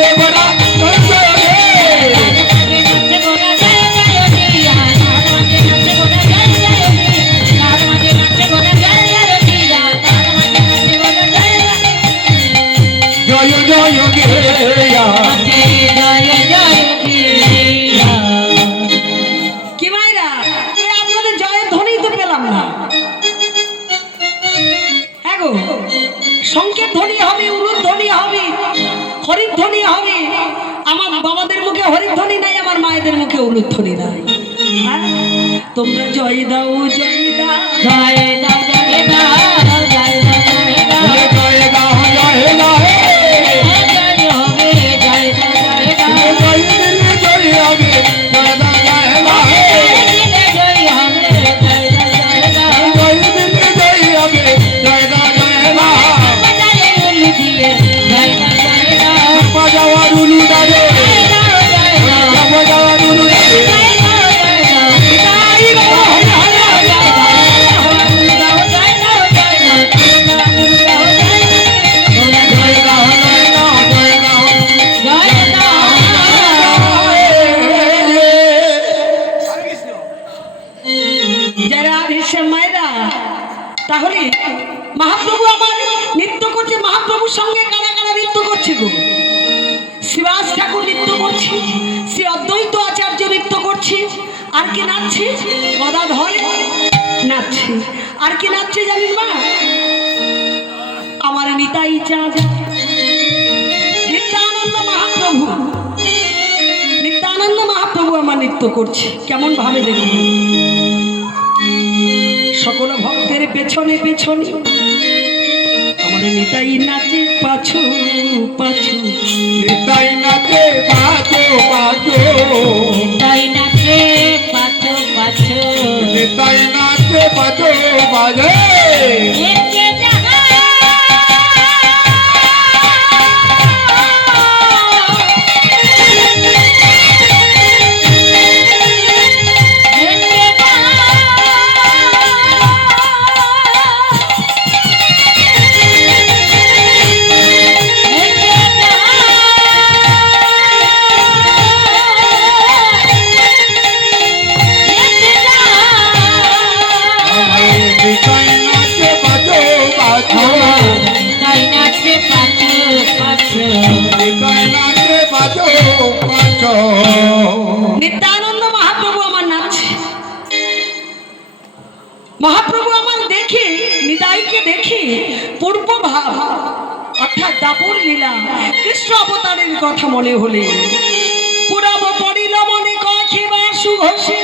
নাচে হরির ধ্বনি নাই, আমার মায়েদের মুখে উলুর ধ্বনি নাই হ্যাঁ? তোমরা জয় দাও জয় দাও বলে জয় তাহলে মহাপ্রভু আমার নৃত্য করছে, মহাপ্রভুর সঙ্গে কারা কারা নৃত্য করছে গো? শিবাস ঠাকুর নৃত্য করছে, শ্রী অদ্বৈত আচার্য নৃত্য করছে, আর কি নাচছে? গদাধর নাচছে। আর কি নাচছে জানিস মা? আমার নিতাই চাঁদ। নিত্যানন্দ মহাপ্রভু। নিত্যানন্দ মহাপ্রভু আমার নৃত্য করছে। কেমন ভাবে দেখুন। সকল ভক্তের পেছনে পেছনে। আমার নিতাই নাচে পাছু পাছু। নিতাই নাচে বাজো বাজো নিতাই নাচে বাজো বাজে তাই মহাপ্রভু আমার দেখে, নিদাইকে দেখে পূর্ব ভাব, অর্থাৎ দাপুর লীলা, কৃষ্ণ অবতারের কথা মনে হলে পুরাব পড়িল মনে কাছে বা সুঘোষে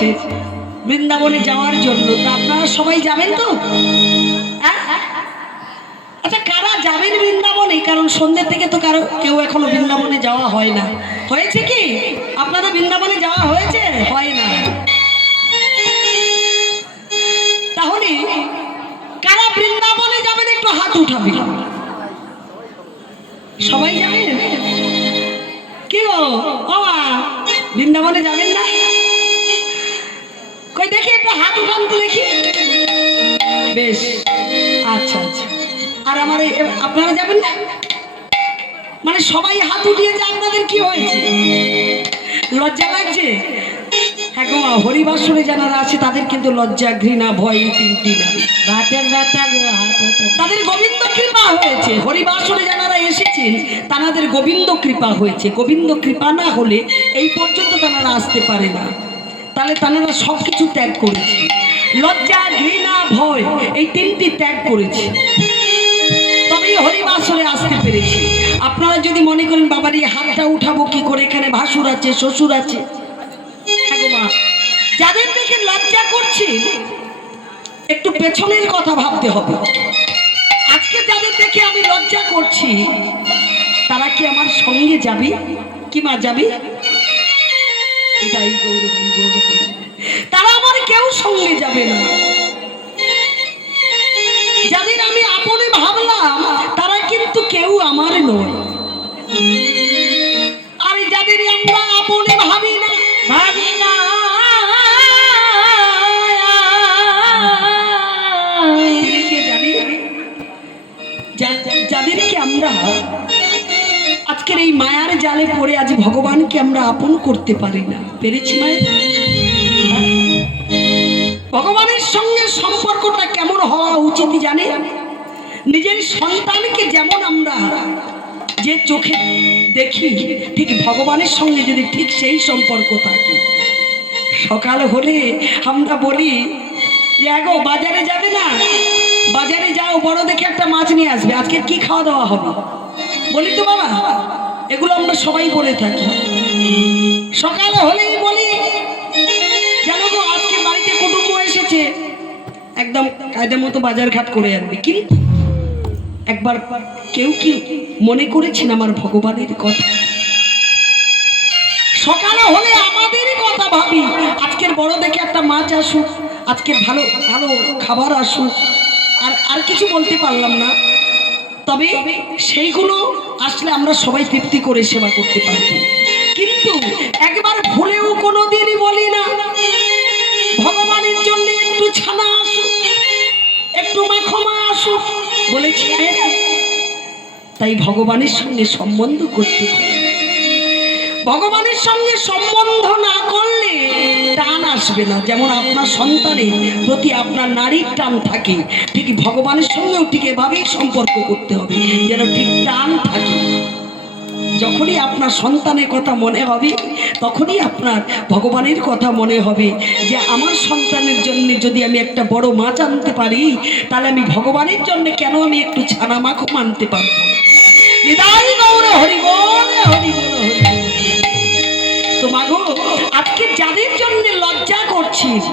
হয়েছে। বৃন্দাবনে যাওয়ার জন্য। তা আপনারা সবাই যাবেন তো? হ্যাঁ? আচ্ছা কারা যাবেন বৃন্দাবনে? কারণ সন্ধ্যের থেকে তো কারও কেউ এখনও বৃন্দাবনে যাওয়া হয় না। হয়েছে কি? আপনাদের বৃন্দাবনে যাওয়া হয়েছে? হয় না। তাহলে, কারা বৃন্দাবনে যাবেন একটু হাত উঠাবে? সবাই যাবেন? কি বাবা, বৃন্দাবনে যাবেন না? দেখি একটু হাত উঠান তো দেখি। বেশ আচ্ছা আচ্ছা। আর আমার আপনারা যাবেন না? মানে সবাই হাত উঠিয়েছে আপনাদের কি হয়েছে? লজ্জা লাগছে? হ্যাঁ গো মা, হরিবাসরে যারা আছে তাদের কিন্তু লজ্জা ঘৃণা ভয় তিনটি না। তাদের গোবিন্দ কৃপা হয়েছে। হরিবাসরে যারা এসেছেন তাদের গোবিন্দ কৃপা হয়েছে। গোবিন্দ কৃপা না হলে এই পর্যন্ত তারা আসতে পারে না। তাহলে তারা সব কিছু ত্যাগ করেছে। লজ্জা, ঘৃণা, ভয়, এই তিনটি ত্যাগ করেছে। তবেই হরিবাসরে আসতে পেরেছি। আপনারা যদি মনে করেন বাবার এই হাতটা উঠাবো কি করে? এখানে ভাসুর আছে, শ্বশুর আছে। হ্যাঁ যাদের দেখে লজ্জা করছি, একটু পেছনের কথা ভাবতে হবে। আজকে যাদের দেখে আমি লজ্জা করছি, তারা কি আমার সঙ্গে যাবি? কি মা, যাবে? তাই তারা আমার কেউ সঙ্গে যাবে না। যাদের আমি আপনে ভাবলাম, তারা কিন্তু কেউ আমার নয়। আর যাদের আমরা আপনে ভাবি না ভাবি না যাদেরকে আমরা আজকের এই মায়া জালে পড়ে আজ ভগবানকে আমরা আপন করতে পারি না। পেরেছি মায়ের ভগবানের সঙ্গে সম্পর্কটা কেমন হওয়া উচিত জানে? নিজের সন্তানকে যেমন আমরা যে চোখে দেখি, ঠিক ভগবানের সঙ্গে যদি ঠিক সেই সম্পর্ক থাকে। সকাল হলে আমরা বলি যে গো, বাজারে যাবে না? বাজারে যাও, বড় দেখে একটা মাছ নিয়ে আসবে। আজকে কি খাওয়া দাওয়া হবে? বলি তো বাবা এগুলো আমরা সবাই বলে থাকি। সকাল হলেই বলি জানো গো, আজকে বাড়িতে কুটুম্ব এসেছে? একদম কায়দা মতো বাজার ঘাট করে আনবে। কিন্তু একবার কেউ কি মনে করেছেন আমার ভগবানের কথা? সকালে হলে আমাদেরই কথা ভাবি, আজকের বড় দেখে একটা মাছ আসুক আজকে ভালো ভালো খাবার আসুক। আর আর কিছু বলতে পারলাম না। তবে সেইগুলো আসলে আমরা সবাই তৃপ্তি করে সেবা করতে পারব কিন্তু একবার ভুলেও কোনো দিনই বলি না, ভগবানের জন্য একটু ছানা আসুক, একটু ক্ষমা আসুক বলেছি। তাই ভগবানের সঙ্গে সম্বন্ধ করতে হবে ভগবানের সঙ্গে সম্বন্ধ না করলে টান আসবে না। যেমন আপনার সন্তানের প্রতি আপনার নারীর টান থাকে, ঠিক ভগবানের সঙ্গেও ঠিক এভাবেই সম্পর্ক করতে হবে, যেন ঠিক টান থাকে। যখনই আপনার সন্তানের কথা মনে হবে, তখনই আপনার ভগবানের কথা মনে হবে যে, আমার সন্তানের জন্য যদি আমি একটা বড় মাছ আনতে পারি, তাহলে আমি ভগবানের জন্য কেন আমি একটু ছানা মাখো মানতে পারব? নিতাই গৌর হরি বল। যাদের জন্য লজ্জা করছিস,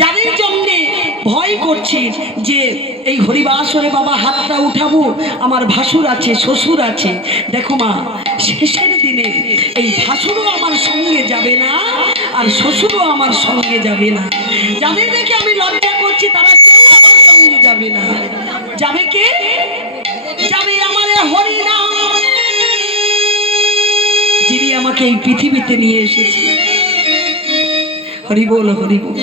যাদের জন্যে ভয় করছিস যে এই হরিবাসরে বাবা হাতটা উঠাবো, আমার ভাসুর আছে, শ্বশুর আছে, দেখো মা, শেষের দিনে এই ভাসুরও আমার সঙ্গে যাবে না আর শ্বশুরও আমার সঙ্গে যাবে না। যাদের দেখে আমি লজ্জা করছি, তারা কেউ আমার সঙ্গে যাবে না। যাবে কে? আমাকে এই পৃথিবীতে নিয়ে এসেছে। হরি বল হরি বল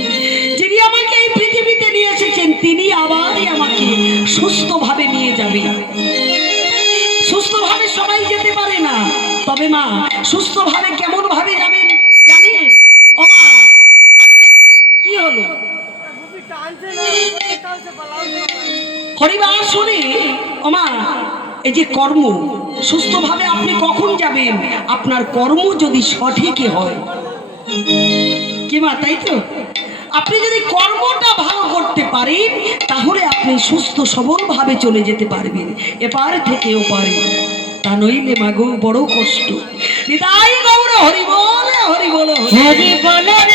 যিনি আমাকে এই পৃথিবীতে নিয়ে এসেছেন, তিনি আবারই আমাকে সুস্থভাবে নিয়ে যাবে। সুস্থভাবে সবাই যেতে পারে না। তবে মা, সুস্থভাবে কেমন ভাবে এই যে কর্ম, সুস্থভাবে আপনি কখন যাবেন? আপনার কর্ম যদি সঠিকই হয়। কি মা, তাই তো? আপনি যদি কর্মটা ভালো করতে পারেন, তাহলে আপনি সুস্থ সবলভাবে চলে যেতে পারবেন। এপার থেকে ওপারে। তা নইলে মাগো বড় কষ্ট। হরি বল হরি বল, হরি বলো।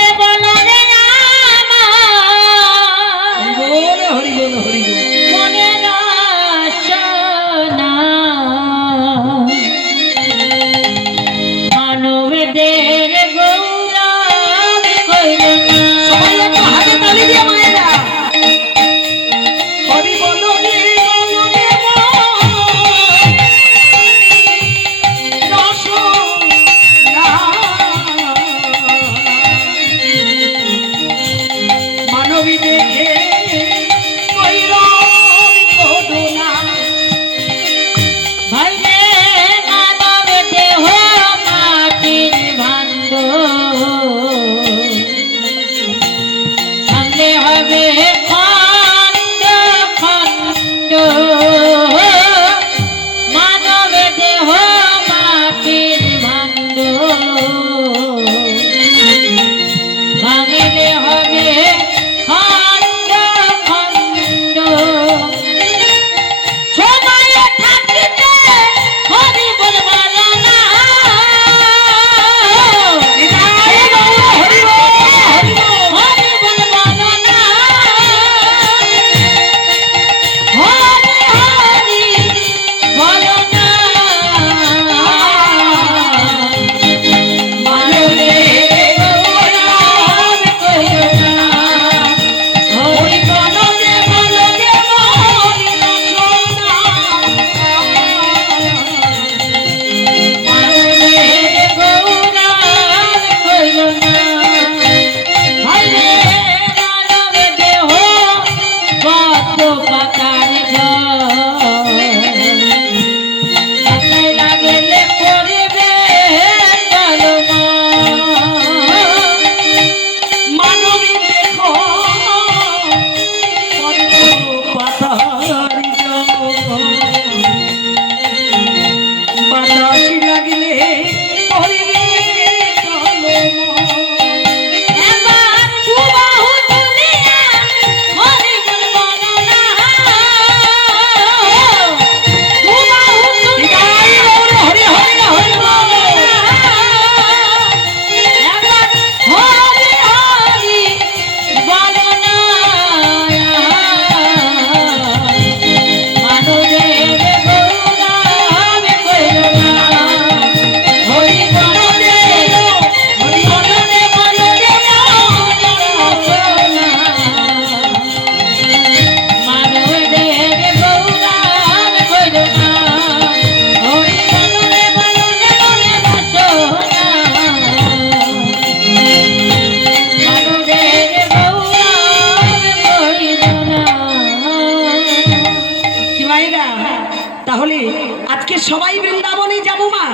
সবাই বৃন্দাবনে যাব মা,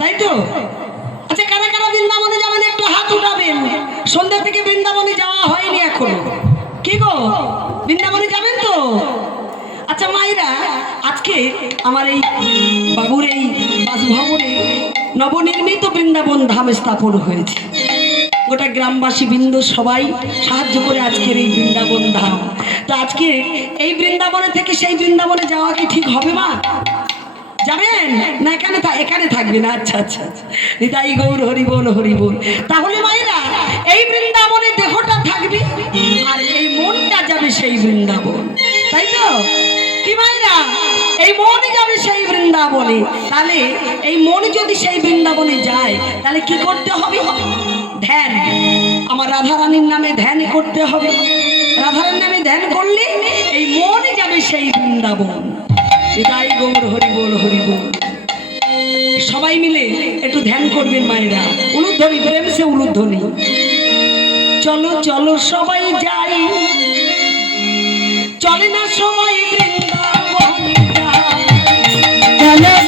তাই তো? আচ্ছা কারা কারা বৃন্দাবনে যাবেন? একটু হাত উঠাবেন। সন্ধ্যা থেকে বৃন্দাবনে যাওয়া হয়নি এখন। কি গো? বৃন্দাবনে যাবেন তো? আচ্ছা মায়েরা, আজকে আমার এই বাবুর এই বাসভবনে নবনির্মিত বৃন্দাবন ধাম স্থাপন হয়েছে। গোটা গ্রামবাসী বৃন্দ সবাই সাহায্য করে আজকের এই বৃন্দাবন ধাম। তো আজকে এই বৃন্দাবনে থেকে সেই বৃন্দাবনে যাওয়া কি ঠিক হবে, মা? যাবেন? না, এখানে এখানে থাকবেন। আচ্ছা আচ্ছা আচ্ছা। নিতাই গৌর, হরি বল হরি বল। তাহলে মায়েরা, এই বৃন্দাবনে দেহটা থাকবে, আর এই মনটা যাবে সেই বৃন্দাবন। তাই তো? কি মায়েরা? এই মনই যাবে সেই বৃন্দাবনে। তাহলে এই মন যদি সেই বৃন্দাবনে যায়, তাহলে কি করতে হবে? ধ্যান। আমার রাধারানীর নামে ধ্যান করতে হবে। রাধারানীর নামে ধ্যান করলে এই মনই যাবে সেই বৃন্দাবন। এটাই গৌর হরি বল সবাই মিলে একটু ধ্যান করবেন মায়েরা। উলুধ্বনি প্রেম সে উলুধ্বনি চলো চলো সবাই যাই। চলে না সবাই বৃন্দাবন যাই। চলো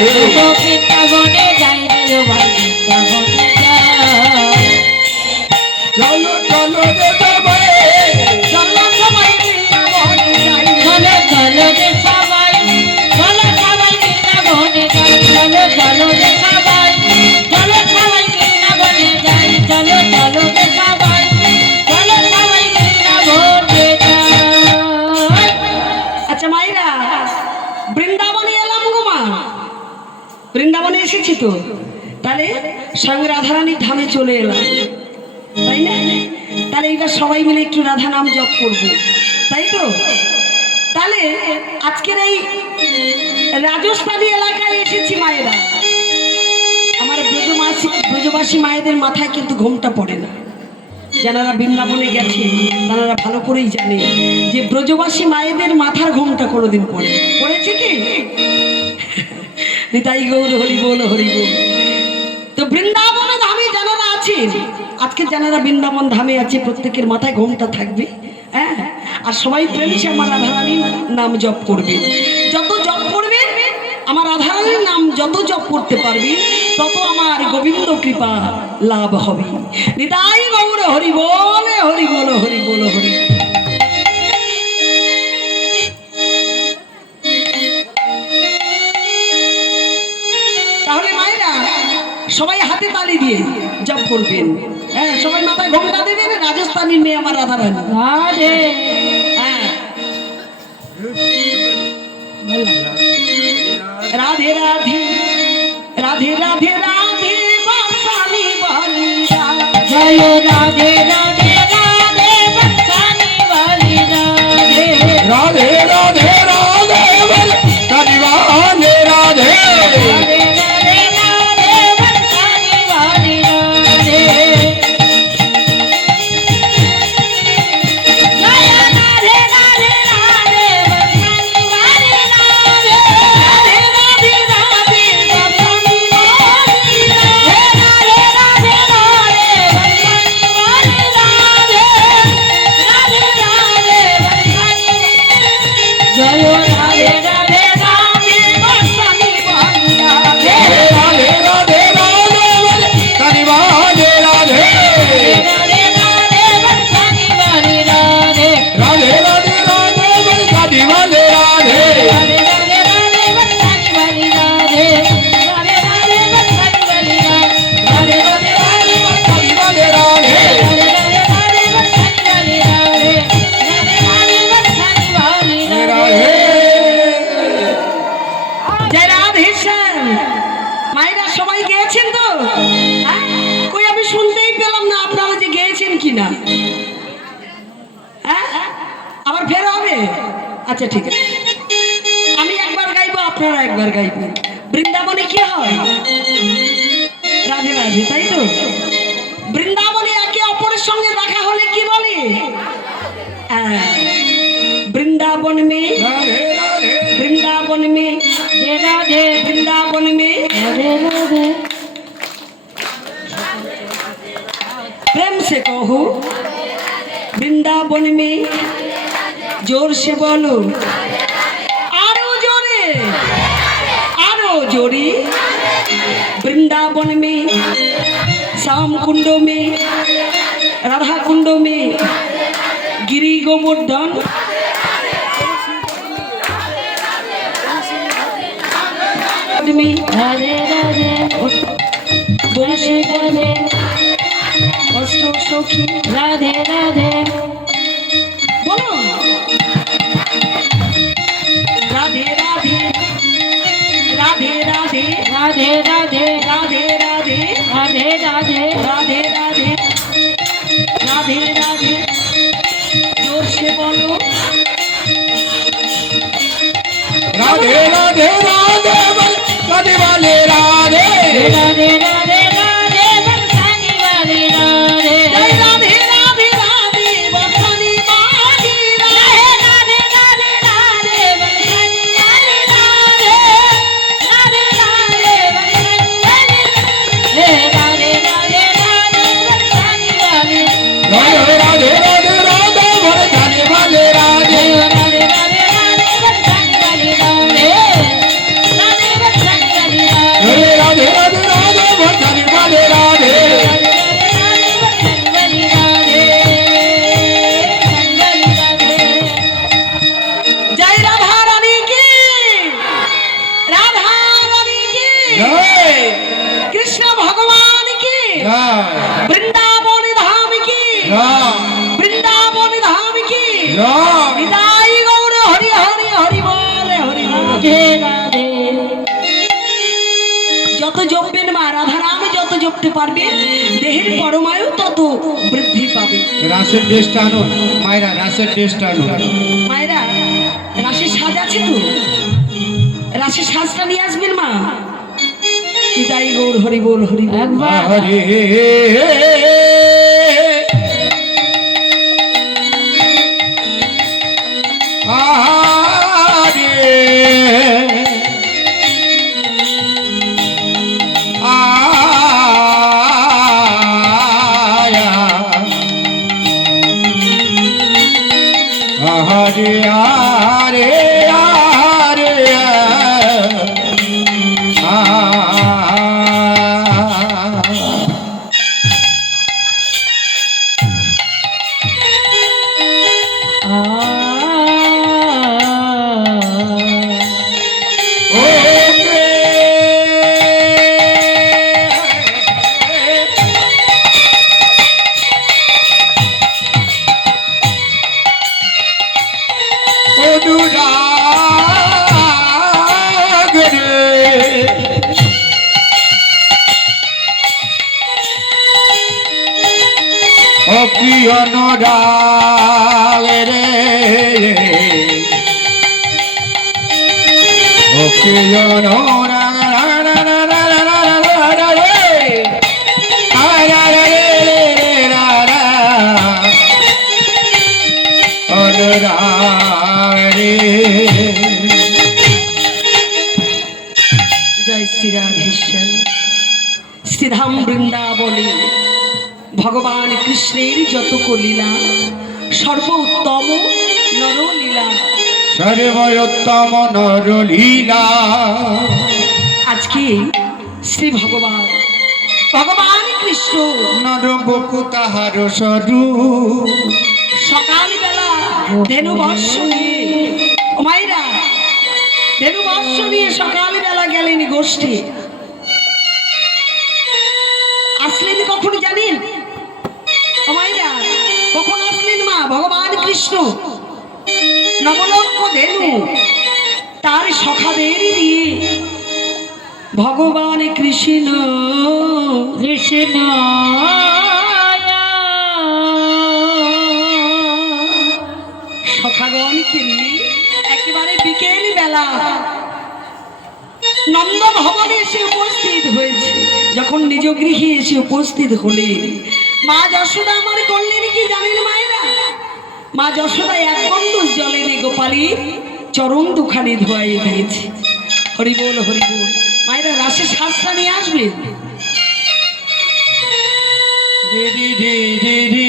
বৃন্দাবনে যাই রে ভাই বৃন্দাবনে চলো চলো রে সবাই চলো সবাই বৃন্দাবনে যাই চলো চলো রে সবাই তো। তাহলে সঙ্গে রাধারানীর ধামে চলে এলাম। তাই না? তাহলে এইবার সবাই মিলে একটু রাধা নাম জপ করব। তাই তো? তাহলে আজকের এই রাজস্থানী এলাকায় এসেছি মায়েরা। আমার ব্রজবাসী ব্রজবাসী মায়েদের মাথায় কিন্তু ঘোমটা পড়ে না। যারা বৃন্দাবনে গেছে তারা ভালো করেই জানে যে ব্রজবাসী মায়েদের মাথার ঘুমটা কোনোদিন পড়ে পড়েছে কি? নিতাই গৌর হরি বল হরি বল। তো বৃন্দাবনে ধামে যারা আছেন আজকে যারা বৃন্দাবন ধামে আছে, প্রত্যেকের মাথায় ঘোমটা থাকবে হ্যাঁ? আর সবাই প্রেমিস আমার রাধারানীর নাম জপ করবে। যত জপ করবে, আমার রাধারানীর নাম যত জপ করতে পারবি, তত আমার গোবিন্দ কৃপা লাভ হবে। নিতাই গৌর হরি বলে, হরি বল হরি বল, হরি সবাই হাতে তালি দিয়ে জপ করবেন। হ্যাঁ সবাই মাথায় ঘোমটা দেবেন রাজস্থানের মেয়ে আমার রাধারানী। রাধে। হ্যাঁ। রাধে রাধে। রাধে রাধে রাধে বাসানি বালিরা। জয় রাধে রাধে রাধে বৎসানি বালি রাধে রাধে রাধে। আচ্ছা ঠিক আছে। আমি একবার গাইবো, আপনারা একবার গাইবেন। বৃন্দাবনে কি হয়? রাধে রাধে, তাই তো? বৃন্দাবনে একে অপরের সঙ্গে দেখা হলে কি বলে? বৃন্দাবন মে বৃন্দাবন মে, রাধে বৃন্দাবন মে। রাধে রাধে প্রেম সে কহো, বৃন্দাবন মে জোর সে বলুন আরও জোরে। আরও জোরে। বৃন্দাবন মে, শ্যাম কুণ্ড মে, রাধা কুণ্ড মে, গিরি গোবর্ধন। রাধে রাধে। বলো। राधे राधे राधे राधे राधे राधे राधे राधे राधे राधे ज़ोर से बोलो राधे राधे राधे राधे राधे राधे राधे রাসের টেস্ট আনো মায়েরা রাসের টেস্ট আনো মায়েরা রাশির সাজ আছে তো? রাশির সাজটা নিয়ে আসবেন মা। হরি বল হরি বল। একবার। হরে হরে শ্রীধাম বৃন্দাবনে। ভগবান কৃষ্ণের যত লীলা সর্বোত্তম নরলীলা। সর্বোত্তম নরলীলা। আজকে শ্রী ভগবান ভগবান কৃষ্ণ নর বকু তাহার স্বরূপ। সকালবেলা ধেনু বর্ষ নিয়ে মাইরা ধেনু বর্ষ নিয়ে সকালবেলা গেলেন গোষ্ঠী। কৃষ্ণ নবলক্ষ ধেনু তার সখাদের দিয়ে ভগবান কৃষ্ণ কৃষ্ণ সখাগণকে নিয়ে একেবারে বিকেল বেলা নন্দ ভবনে এসে উপস্থিত হয়েছে। যখন নিজ গৃহে এসে উপস্থিত হলেন, মা যশোদা আমার করলেন কি জানেন মায়েরা? মা যশোদা এক কন্দুষ জলে নে গোপালী, চরণ দুখানি ধোয়াই দিয়েছে। হরি বল হরি বল। মায়েরা রাশি শাস্ত্রা নিয়ে আসবে রে রে রে রে।